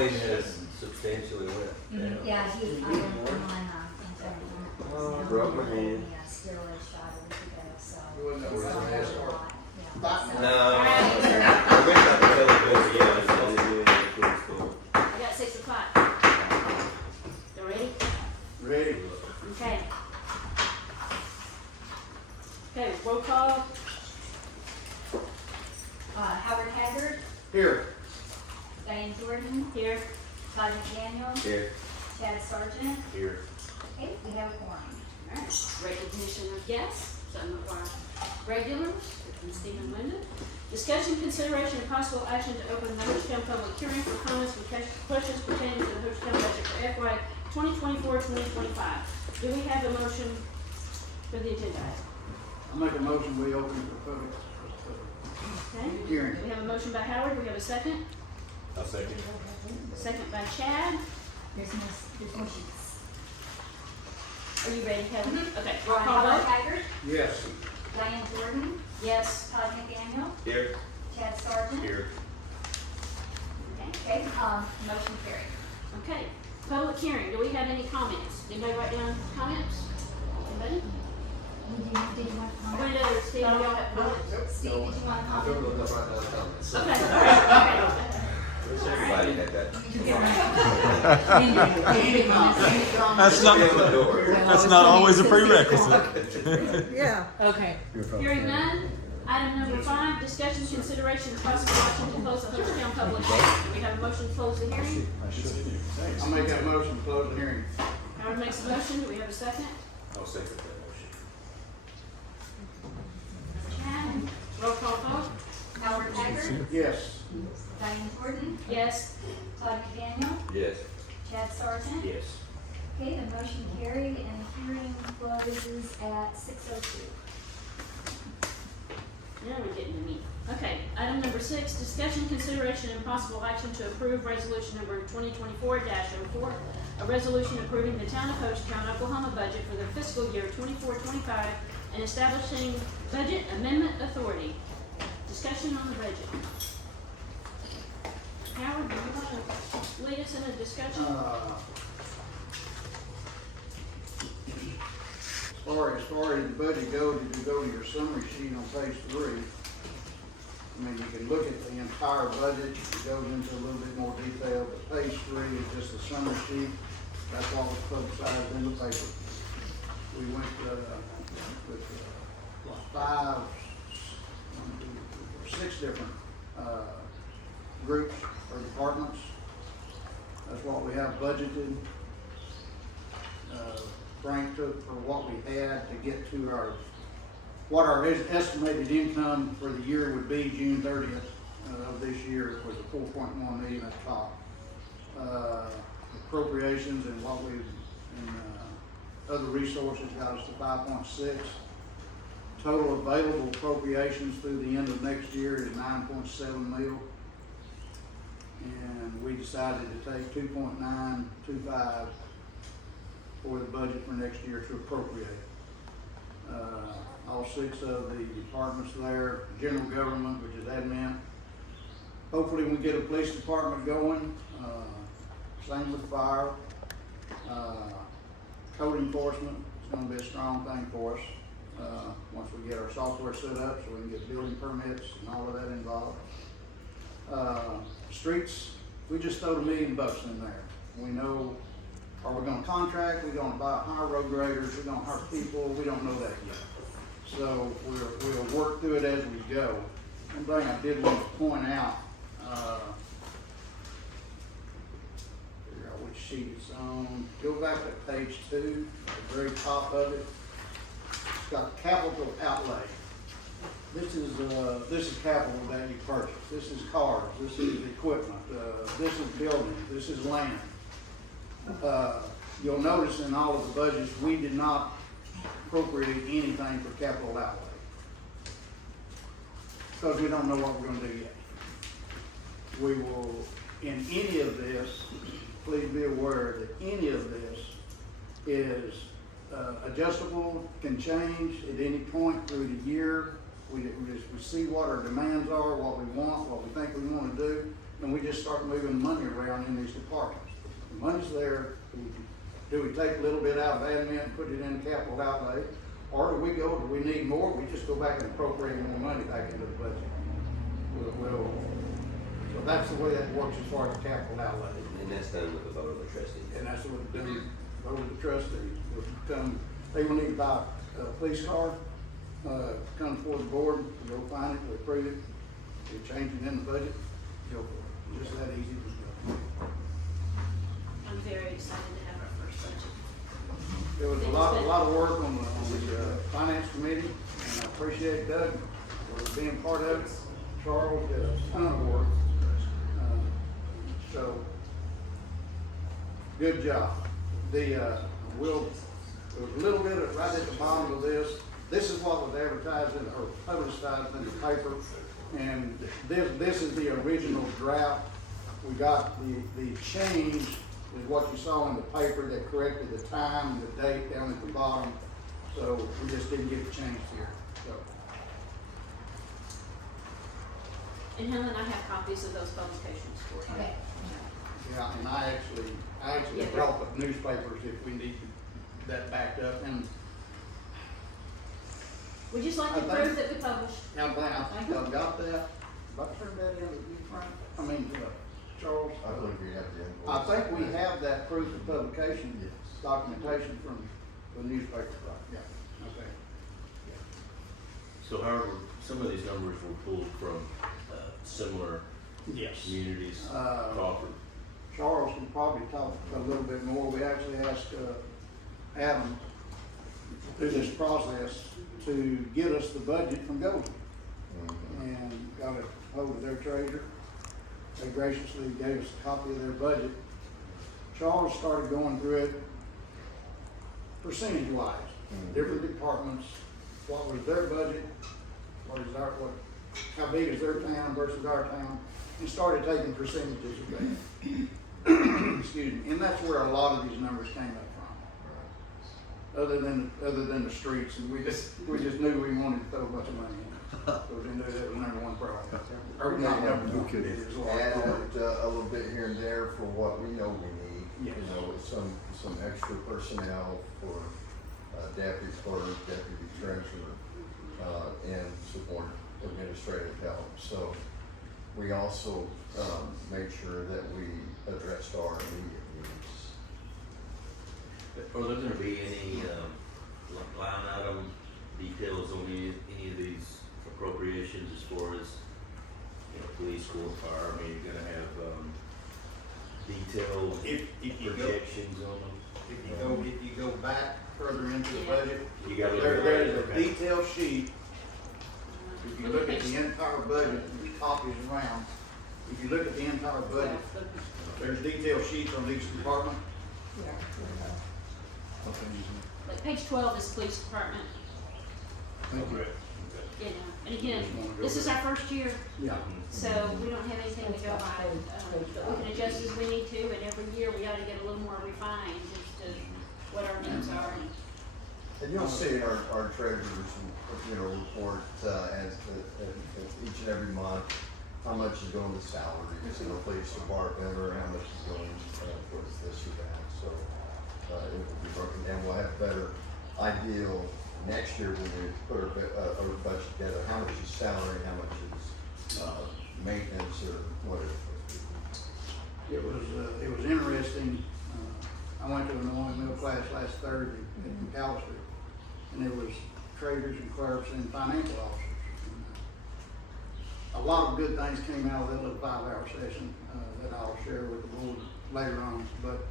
flooding has substantially went down. Yeah, I went on, Broke my hand. yeah, steroid shot a week ago, so. You wouldn't know it's where all the a NASCAR. lot, yeah. No, So- I wish I could tell it better, yeah, it's all good, it's cool. I got 6 o'clock. You ready? Ready? Okay. Okay, roll call. Howard Haggard, Here. Diane Jordan, Here. Todd McDaniel, Here. Chad Sargent. Here. Okay, we have a quorum. Alright, recognition of guests, some of our regulars, and Stephen Linda. Discussion, consideration, and possible action to open the Hochatown public hearing for comments and questions pertaining to the Hochatown budget for FY 2024-2025. Do we have a motion for the agenda item? I make a motion, we open the public Okay. hearing. We have a motion by Howard, we have a second. I'll second. Second by Chad. There's no sheets. Are you ready, Kelly? Mhm. Okay, roll call Howard vote. Haggard, Yes. Diane Jordan, Yes. Todd McDaniel, Here. Chad Sargent. Here. Okay, motion carried. Okay, public hearing, do we have any comments? Anybody write down comments? Anybody? Did you want to What comment? did Steve, y'all have comments? Steve, did you want to I'm comment? gonna look up right now, comments. Okay, all right, okay. Wish everybody had that. That's not always a prerequisite. Yeah. Okay. Hearing none, item number 5, discussion, consideration, and possible action to close the Hochatown public hearing. Do we have a motion to close the hearing? I'll make that motion to close the hearing. Howard makes a motion, do we have a second? I'll second that motion. Chad, roll call vote. Howard Haggard, Yes. Diane Jordan, Yes. Todd McDaniel, Yes. Chad Sargent. Yes. Okay, the motion carried and the hearing closes at 6:02. Now we're getting to meat. Okay, item number 6, discussion, consideration, and possible action to approve resolution number 2024-04, a resolution approving the town of Hochatown, Oklahoma budget for the fiscal year 24-25 and establishing budget amendment authority. Discussion on the budget. Howard, do you want to lead us in a discussion? As far as the budget goes, if you go to your summary sheet on page 3, I mean, you can look at the entire budget, it goes into a little bit more detail, but page 3 is just a summary sheet. That's all was publicized in the paper. We went with 6 different groups or departments. That's what we have budgeted. Frank took for what we had to get to what our estimated income for the year would be June 30th of this year was a 4.1 million at the top. Appropriations and what we other resources got us to 5.6. Total available appropriations through the end of next year is 9.7 mil. And we decided to take 2.925 for the budget for next year to appropriate. All 6 of the departments there, general government, which is admin. Hopefully we get a police department going, same with fire. Code enforcement is gonna be a strong thing for us, once we get our software set up so we can get building permits and all of that involved. Streets, we just throwed $1 million in there. We know, are we gonna contract, we're gonna hire road graders, we're gonna hire people, we don't know that yet. So we'll work through it as we go. One thing I did want to point out, figure out which sheet it's on. Go back to page 2, the very top of it. It's got capital outlay. This is capital that you purchase. This is cars. This is equipment. This is buildings. This is land. You'll notice in all of the budgets, we did not appropriate anything for capital outlay because we don't know what we're going to do yet. We will, in any of this, please be aware that any of this is adjustable, can change at any point through the year. We see what our demands are, what we want, what we think we want to do, and we just start moving money around in these departments. The money's there, do we take a little bit out of admin and put it in capital outlay? Or do we need more, we just go back and appropriate more money back into the budget? So that's the way that works as far as capital outlay. And that's done with the Board of Trustees. And that's what we do, go to the trustees, will come, they will need to buy a police car, come before the board, we'll go find it, we approve it, we change it in the budget, go for it, just that easy to go. I'm very excited to have our first budget. There was a lot of work on the finance committee, and I appreciate Doug for being part of it. Charles did a ton of work. So, good job. There was a little bit of, right at the bottom of this is what was advertised in, or publicized in the paper. And this is the original draft. We got the change is what you saw in the paper that corrected the time and the date down at the bottom. So we just didn't get it changed here, so. And Helen, I have copies of those publications for you. Okay. Yeah, and I actually Yeah. brought the newspapers if we need that backed up. And We just like I to think- prove that we publish. I think I've got that. Have I turned that in, Frank? I mean, Charles? I believe we have the invoice. I think we have that proof of publication, Yes. documentation from the newspaper, right? Yeah, okay. So however, some of these numbers were pulled from similar Yes. communities, Uh, Crawford. Charles can probably talk a little bit more. We actually asked Adam through this process to get us the budget from Golden, and got a hold of their treasurer. They graciously gave us a copy of their budget. Charles started going through it percentage-wise, different departments, what was their budget, how big is their town versus our town, and started taking percentages of that. Excuse me, and that's where a lot of these numbers came up from. Other than the streets, and we just knew we wanted to throw a bunch of money in it. So we knew that was number one priority. Or not number one, it is a lot of Add priority. a little bit here and there for what we know we need. Yes. You know, with some extra personnel for deputy clerk, deputy treasurer, and support administrative help. So we also made sure that we addressed our immediate needs. Are there gonna be any line item details on any of these appropriations as far as, you know, police, school, fire? I mean, you're gonna have detailed If you go, projections on them? if you go back further into the budget, You got it. there's a Okay. detail sheet. If you look at the entire budget, there's copies around. If you look at the entire budget, there's detailed sheets on each department. Like page 12 is police department, Okay. you know, and again, this is our first year, Yeah. so we don't have anything to go by. But we can adjust as we need to, and every year we ought to get a little more refined as to what our needs are. And you'll see in our treasurer's, report, as each and every month, how much is going to salaries in the police department, or how much is going towards this or that, so, it will be broken down, we'll have a better ideal next year when we put our budget together, how much is salary, how much is, maintenance, or whatever. It was interesting. I went to an Illinois middle class last Thursday in McAllister, and there was traders and clerks and financial officers. And, a lot of good things came out of that little 5-hour session that I'll share with the board later on. But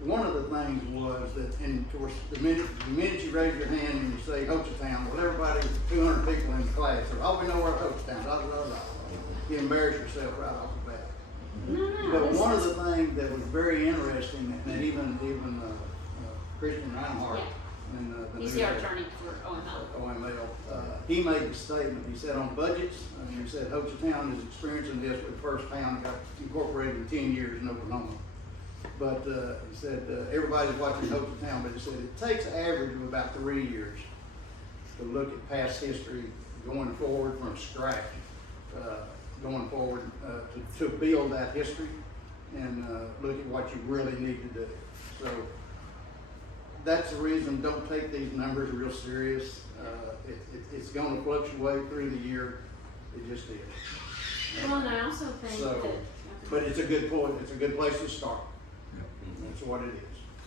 one of the things was that, and of course, the minute you raise your hand and you say Hochatown, well, everybody, 200 people in the class, said, oh, we know where Hochatown, blah, blah, blah. You embarrass yourself right off the bat. But this one of is- the things that was very interesting, and even Christian Reinhardt, Yeah. and the He's new our attorney for OML. OML, he made the statement, he said on budgets, he said Hochatown is experiencing this with the first town that got incorporated in 10 years in Oklahoma. But he said everybody's watching Hochatown, but he said it takes an average of about 3 years to look at past history going forward from scratch. going forward, to build that history and, look at what you really need to do. So, that's the reason, don't take these numbers real serious. It's gonna fluctuate through the year, it just is. Well, and I also think So, that. but it's a good point, it's a good place to start. That's what it is.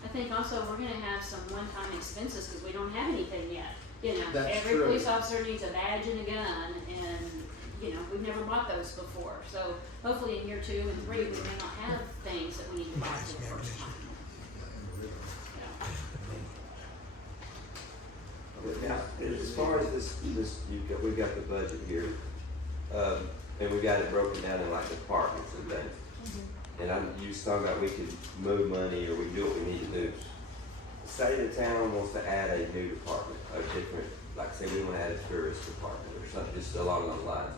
I think also we're gonna have some one-time expenses, cause we don't have anything yet. You know, That's every true. police officer needs a badge and a gun, and, you know, we've never bought those before. So hopefully in year 2 and 3, we may not have things that we need to buy for the first time. Now, as far as this, we've got the budget here, and we got it broken down in like departments and things. And you was talking about we could move money or we do what we need to do. Say the town wants to add a new department, a different, like say we wanna add a tourist department or something, just along those lines.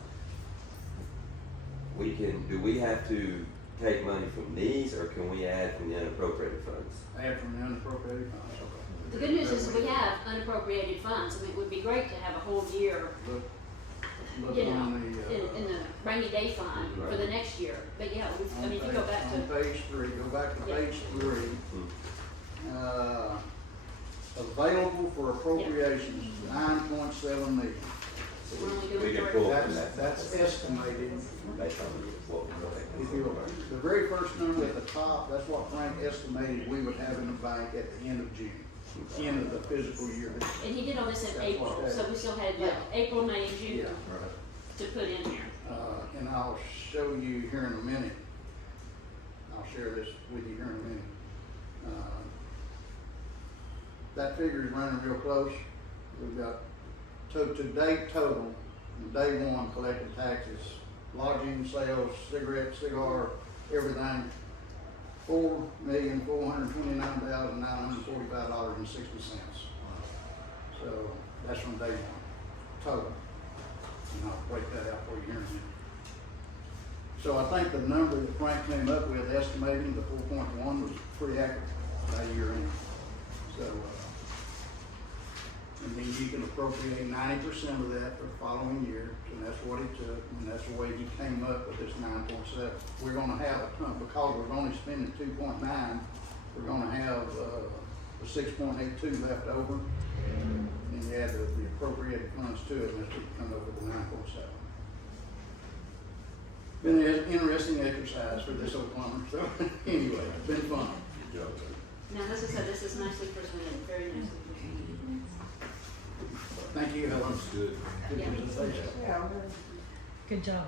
Do we have to take money from these or can we add from the unappropriated funds? Add from the unappropriated funds. The good news is we have unappropriated funds. I mean, it would be great to have a whole year, Look you know, on the, in the rainy day fund for the next year. But yeah, I mean, if you go back on to, page 3, go back to Yeah. page 3. Available for appropriations, 9.7 million. we're only We doing can 30. pull from that. That's estimated. Based on what If you look, the very first number at the top, that's what Frank estimated we would have in the bank at the end of June, end of the fiscal year. And he did all this in That's April, what- so we still had like Yeah. April, May, and June Yeah. to put in there. And I'll show you here in a minute. I'll share this with you here in a minute. That figure is running real close. We've got to date total, day 1 collected taxes, lodging, sales, cigarettes, cigar, everything, $4,429,945.60. So that's from day 1, total. And I'll break that out for you here in a minute. So I think the number that Frank came up with, estimating the 4.1, was pretty accurate by year end. So, and then you can appropriate 90% of that for the following year, and that's what he took, and that's the way he came up with this 9.7. We're gonna have a ton, because we're only spending 2.9, we're gonna have, the 6.82 left over, and you add the appropriated funds to it, and that's what you come up with the 9.7. Been an interesting exercise for this old plumber, so anyway, it's been fun. Now, as I said, this is nicely presented, very nicely presented. Thank you, Helen. Good. Good Yeah. presentation. Good job.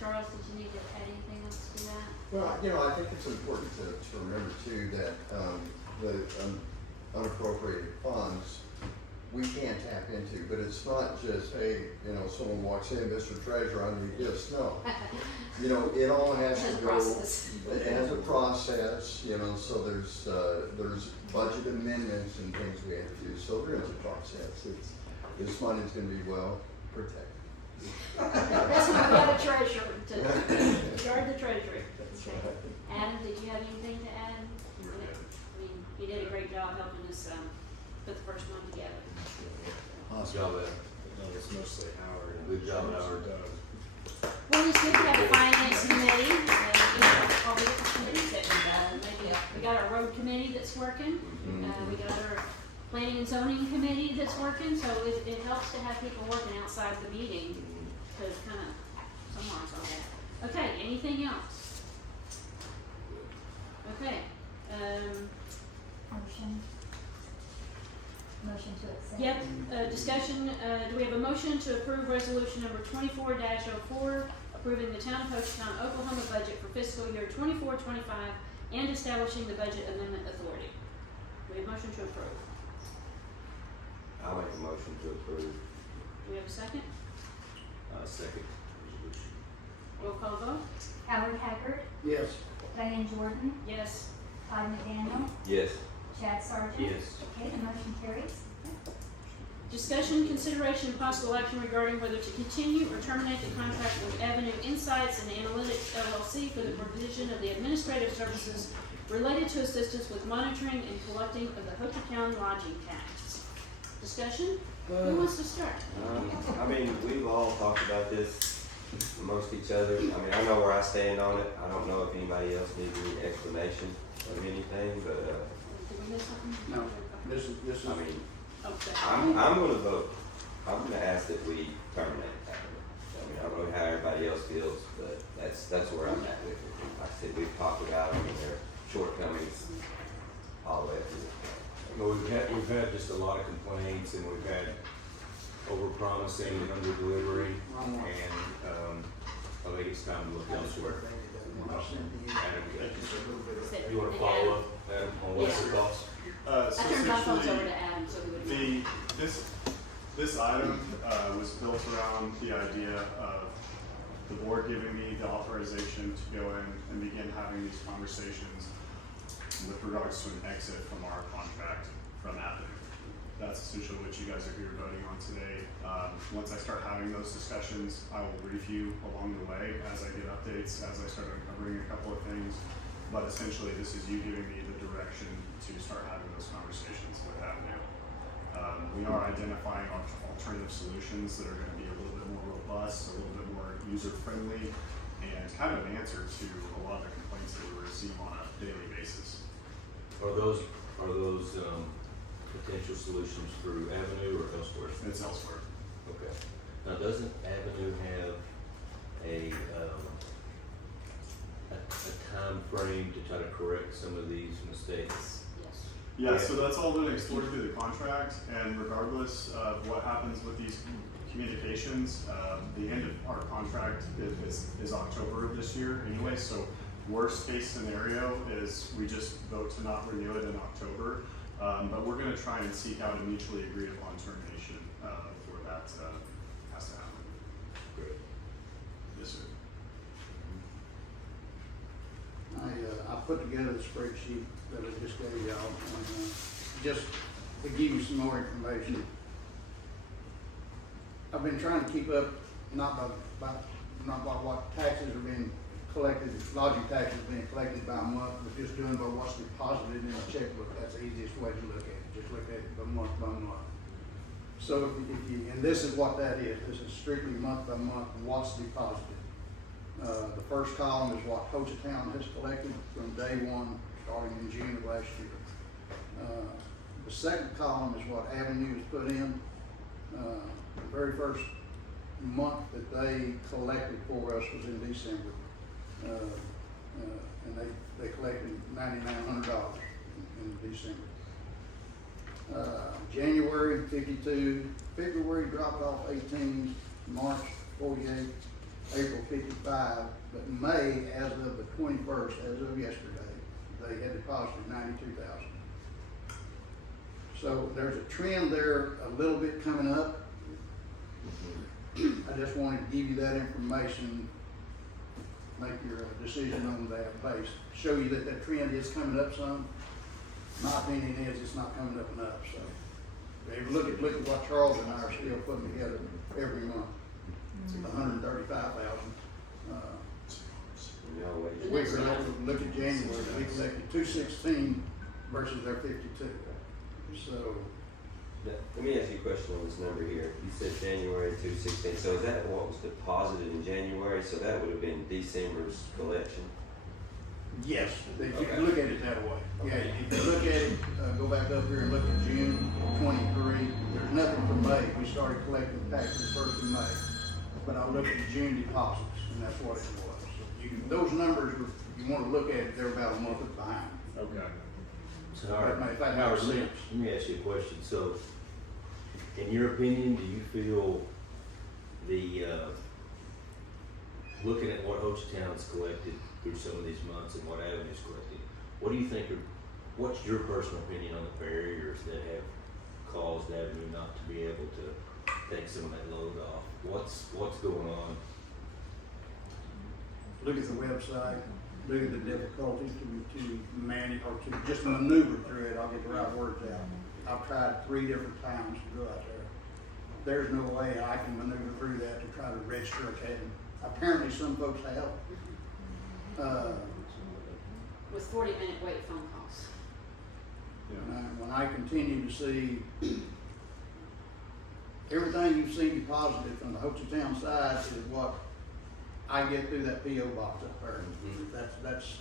Charles, did you need to add anything else to that? Well, you know, I think it's important to remember too that, the unappropriated funds, we can't tap into, but it's not just, hey, you know, someone walks in, Mr. Treasurer, I need this, no. You know, it all has to go, Process. it has a process, you know, so there's budget amendments and things we have to do, so there is a process. This money's gonna be well protected. That's why we have a treasurer to guard the treasury. That's Okay. right. Adam, did you have anything to add? I mean, you did a great job helping us, put the first one together. Good job, Ed. No, it's mostly Howard. Good job, Howard. Well, it's good to have a finance committee, and, you know, all the different committees that we got. Maybe we got our road committee that's working, we got our planning and zoning committee that's working, so it helps to have people working outside the meeting to kind of summarize all that. Okay, anything else? Okay, Motion to accept. yep, discussion, do we have a motion to approve resolution number 24-04, approving the town of Hochatown, Oklahoma budget for fiscal year 24-25 and establishing the budget amendment authority? Do we have a motion to approve? I'll make a motion to approve. Do we have a second? Second resolution. Roll call vote? Howard Haggard, Yes. Diane Jordan, Yes. Todd McDaniel, Yes. Chad Sargent. Yes. Okay, the motion carries. Discussion, consideration, and possible action regarding whether to continue or terminate the contract with Avenue Insights and Analytics LLC for the provision of the administrative services related to assistance with monitoring and collecting of the Hochatown lodging tax. Discussion? Who wants to start? I mean, we've all talked about this amongst each other. I mean, I know where I stand on it. I don't know if anybody else needs any explanation of anything, but, Did we miss something? No, this is, I mean, Okay. I'm gonna vote, I'm gonna ask that we terminate that. I mean, I don't know how everybody else feels, but that's where I'm at with it. Like I said, we've talked about them and their shortcomings all the way up to this point. Well, we've had just a lot of complaints and we've had over-promising and under-delivering, and, I think it's time to look elsewhere. Adam, you wanna follow up, Adam, on what's the cost? I So turned my phones over essentially, to Adam so we would. this item, was built around the idea of the board giving me the authorization to go in and begin having these conversations with regards to an exit from our contract from Avenue. That's essentially what you guys are here voting on today. Once I start having those discussions, I will brief you along the way as I get updates, as I start uncovering a couple of things. But essentially, this is you giving me the direction to start having those conversations with Avenue. We are identifying alternative solutions that are gonna be a little bit more robust, a little bit more user-friendly, and kind of an answer to a lot of the complaints that we receive on a daily basis. Are those potential solutions through Avenue or elsewhere? It's elsewhere. Okay. Now, doesn't Avenue have a time frame to try to correct some of these mistakes? Yes. Yeah, so that's all been explored through the contract, and regardless of what happens with these communications, the end of our contract is October of this year anyway, so worst case scenario is we just vote to not renew it in October, but we're gonna try and seek out a mutually agreed upon termination, before that, has to happen. Great. Yes, sir. I put together the spreadsheet that I just gave y'all, just to give you some more information. I've been trying to keep up, not by what taxes are being collected, lodging taxes being collected by month, but just doing by what's deposited in the checkbook. That's the easiest way to look at it, just look at it by month. So if you, and this is what that is, this is strictly month by month, what's deposited. The first column is what Hochatown has collected from day one, starting in June of last year. The second column is what Avenue has put in. The very first month that they collected for us was in December. And they collected $9,900 in December. January 52, February dropped off 18, March 48, April 55, but May, as of the 21st, as of yesterday, they had deposited 92,000. So there's a trend there a little bit coming up. I just wanted to give you that information, make your decision on that base, show you that that trend is coming up some. My opinion is it's not coming up enough, so. If you look at what Charles and I are still putting together every month, it's 135,000. We always. The We next collected, look at January, we collected 216 versus their 52. So, Let me ask you a question on this number here. You said January 216, so is that what was deposited in January? So that would have been December's collection? yes, if you Okay. can look at it that way. Yeah, if you look at it, go back up here and look at June 23, there's nothing for May. We started collecting taxes first of May. But I looked at June deposits, and that's what it was. Those numbers, you want to look at it, they're about a month behind. Okay. So, Howard, If that Howard, makes let sense. me ask you a question. So, in your opinion, do you feel looking at what Hochatown's collected through some of these months and what Avenue's collected, what do you think what's your personal opinion on the barriers that have caused Avenue not to be able to take some of that load off? What's going on? Look at the website, look at the difficulty to manage, or to just maneuver through it, I'll get the right words out. I've tried 3 different times to go out there. There's no way I can maneuver through that to try to register a cabin. Apparently some folks have. With 40-minute wait phone calls. When I continue to see everything you've seen deposited from the Hochatown side is what I get through that PO box up there. That's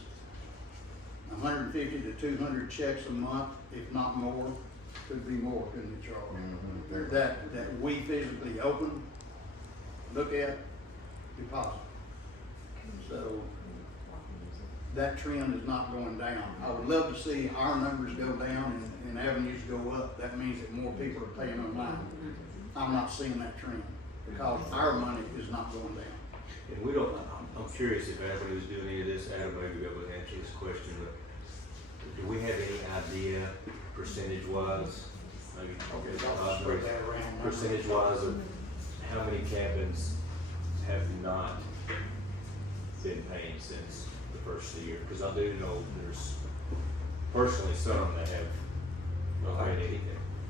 150 to 200 checks a month, if not more, could be more, couldn't be charged. That we physically open, look at, deposit. So that trend is not going down. I would love to see our numbers go down and avenues go up. That means that more people are paying online. I'm not seeing that trend because our money is not going down. And we don't, I'm curious if anybody was doing any of this, Adam maybe be able to answer this question, but do we have any idea percentage wise? Maybe Spread that around. percentage wise of how many cabins have not been paying since the first of the year? Cause I do know there's personally some that have not paid anything.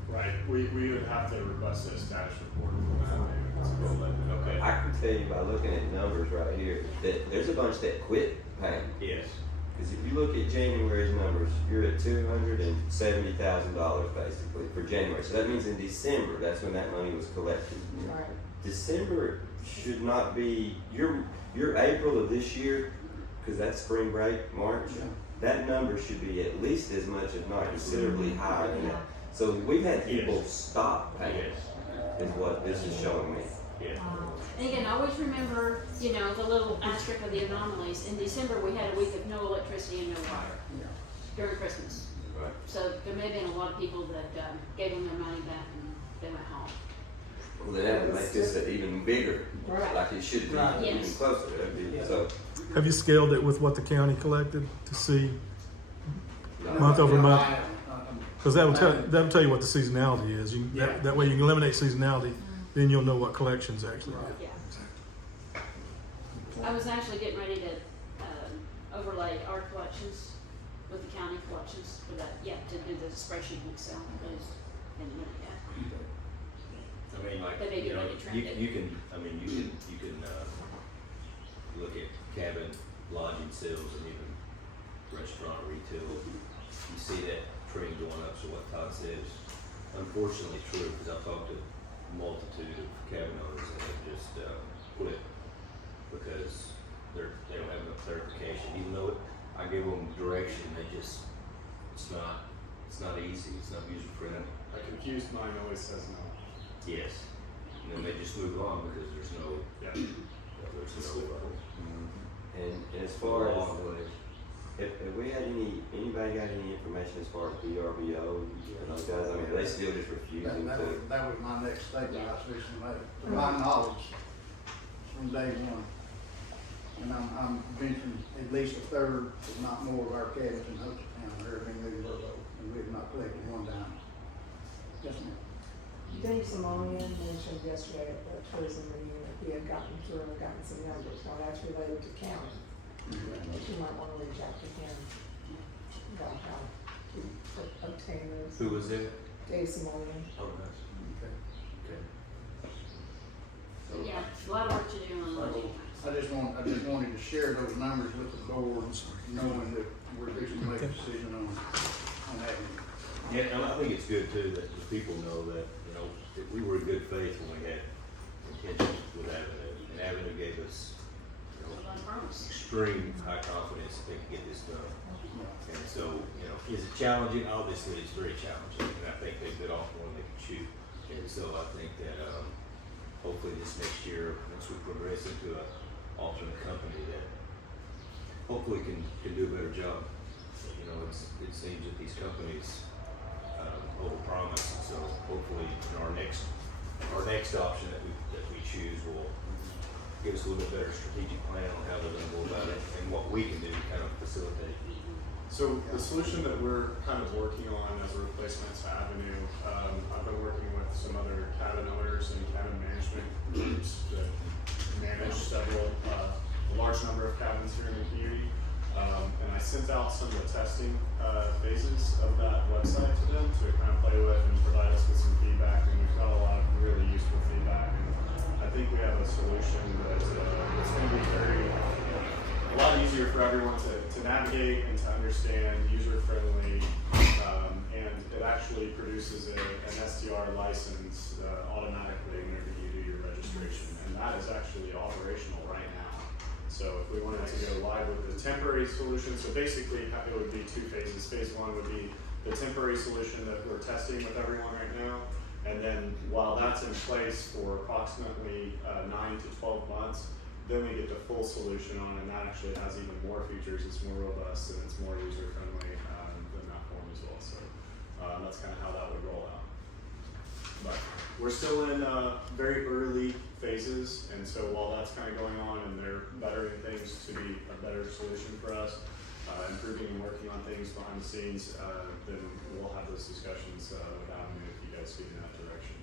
Right, we would have to request a status report from that. Okay. I can tell you by looking at numbers right here, that there's a bunch that quit paying. Yes. Because if you look at January's numbers, you're at $270,000 basically for January. So that means in December, that's when that money was collected. Right. December should not be, your April of this year, because that's spring break, March, that number should be at least as much, if not considerably higher than that. So we've had people stop paying, is what this is showing me. Yeah. And again, always remember, you know, the little asterisk of the anomalies. In December, we had a week of no electricity and no water during Christmas. Right. So there may have been a lot of people that gave them their money back and they went home. Well, then that would make this even bigger, Right. like it should be, Right. even Yes. closer. That'd be, so, Have you scaled it with what the county collected to see? no. Month over month. I haven't. Because that'll tell you what the seasonality is. That way you can eliminate seasonality, then you'll know what collections actually get. Yeah. I was actually getting ready to overlay our collections with the county collections for that, to do the spreadsheet in Excel, because, and I mean, like, They may be you know, ready to trend it. you can, I mean, you can, look at cabin, lodging sales and even restaurant retail. You see that trend going up, so what Todd says, unfortunately true, because I've talked to a multitude of cabin owners that have just, quit because they don't have enough clarification, even though I give them direction, they just, it's not easy, it's not user friendly. A confused mind always says no. Yes, and then they just move on because there's no, Yeah. And as far as, if we had anybody got any information as far as BRBO and those guys, I mean, are they still just refusing to? That was my next statement I was fixing to make. To my knowledge, from day one. And I'm venturing at least a third, if not more, of our cabins in Hochatown are being moved over, and we have not collected one dime. Yes, ma'am. Dave Simonian mentioned yesterday at the tourism meeting that he had gotten some numbers. Now that's related to county. But you might want to reach out to him about how to obtain those. Who was it? Dave Simonian. Oh, nice. Okay. yeah, a lot of work to do on lodging. I just wanted to share those numbers with the board, knowing that we're fixing to make a decision on that. Yeah, and I think it's good too that the people know that, you know, that we were in good faith when we had intentions with Avenue. And Avenue gave us, you know, A lot of promise. extreme high confidence that they could get this done. And so, you know, is it challenging? Obviously, it's very challenging, and I think they bit off more than they could chew. And so I think that, hopefully this next year, once we progress into a alternate company, that hopefully can do a better job. You know, it seems that these companies, overpromise, and so hopefully our next option that we choose will give us a little bit better strategic plan on how they're gonna go about it and what we can do to kind of facilitate. So the solution that we're kind of working on as a replacement to Avenue, I've been working with some other cabin owners and cabin management groups that manage a large number of cabins here in the community. And I sent out some of the testing phases of that website to them to kind of play with and provide us with some feedback, and we've got a lot of really useful feedback. And I think we have a solution that it's going to be a lot easier for everyone to navigate and to understand, user friendly, and it actually produces an STR license automatically whenever you do your registration, and that is actually operational right now. So if we wanted to go live with the temporary solution, so basically it would be two phases. Phase one would be the temporary solution that we're testing with everyone right now. And then while that's in place for approximately 9 to 12 months, then we get the full solution on, and that actually has even more features. It's more robust and it's more user friendly than that form as well. So that's kind of how that would roll out. But we're still in very early phases, and so while that's kind of going on and they're bettering things to be a better solution for us, improving and working on things behind the scenes, then we'll have those discussions with Adam if you guys get in that direction.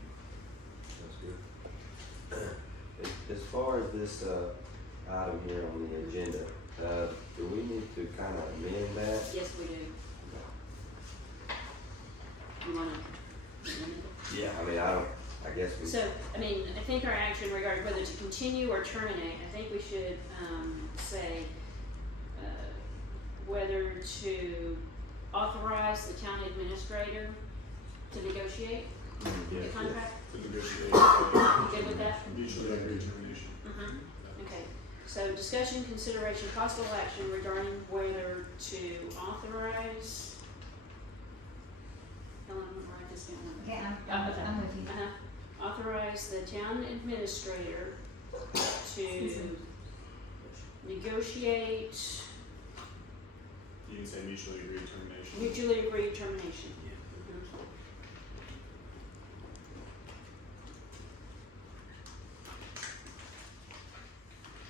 That's good. As far as this item here on the agenda, do we need to kind of amend that? Yes, we do. You wanna? Yeah, I mean, I guess we. So, I mean, I think our action regarding whether to continue or terminate, I think we should, say, whether to authorize the town administrator to negotiate the contract. To negotiate. Good with that? Mutually agreed termination. Okay, so discussion, consideration, possible action regarding whether to authorize. Helen, I'm gonna write this down. Okay, Okay. I'm with you. Authorize the town administrator to negotiate You can say mutually agreed termination. mutually agreed termination.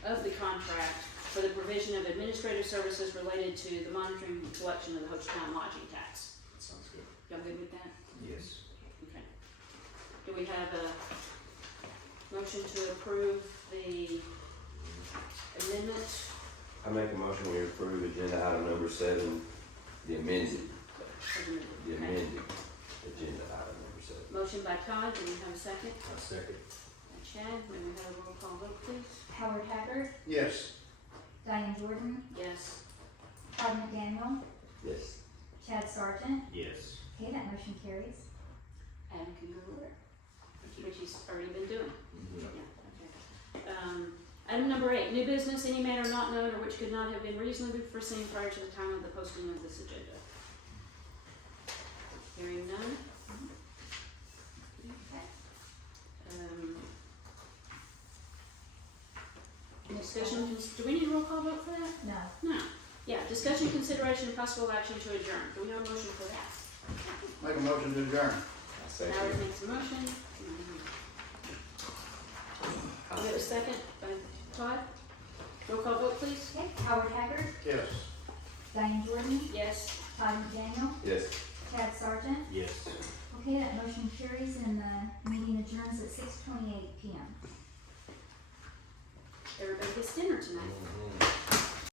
Of the contract for the provision of administrative services related to the monitoring and collection of the Hochatown lodging tax. That sounds good. Y'all good with that? Yes. Okay. Do we have a motion to approve the amendment? I make a motion we approve agenda item number 7, the amended Okay. agenda item number 7. Motion by Todd, do we have a second? I second. By Chad, may we have a roll call vote, please? Howard Haggard, Yes. Diane Jordan, Yes. Todd McDaniel, Yes. Chad Sargent. Yes. Okay, that motion carries. Adam can go over there, Thank you. which he's already been doing. Mhm. Yeah, okay. Item number 8, new business, any matter not known or which could not have been reasonably foreseen prior to the time of the posting of this agenda. Hearing none. Okay. Discussion, do we need a roll call vote for that? No. No. Yeah, discussion, consideration, and possible action to adjourn. Do we have a motion for that? Make a motion to adjourn. I second. Howard makes a motion. I Do we have a second. second by Todd? Roll call vote, please. Okay, Howard Haggard, Yes. Diane Jordan, Yes. Todd McDaniel, Yes. Chad Sargent. Yes. Okay, that motion carries and the meeting adjourns at 6:28 PM. Everybody gets dinner tonight. Mhm.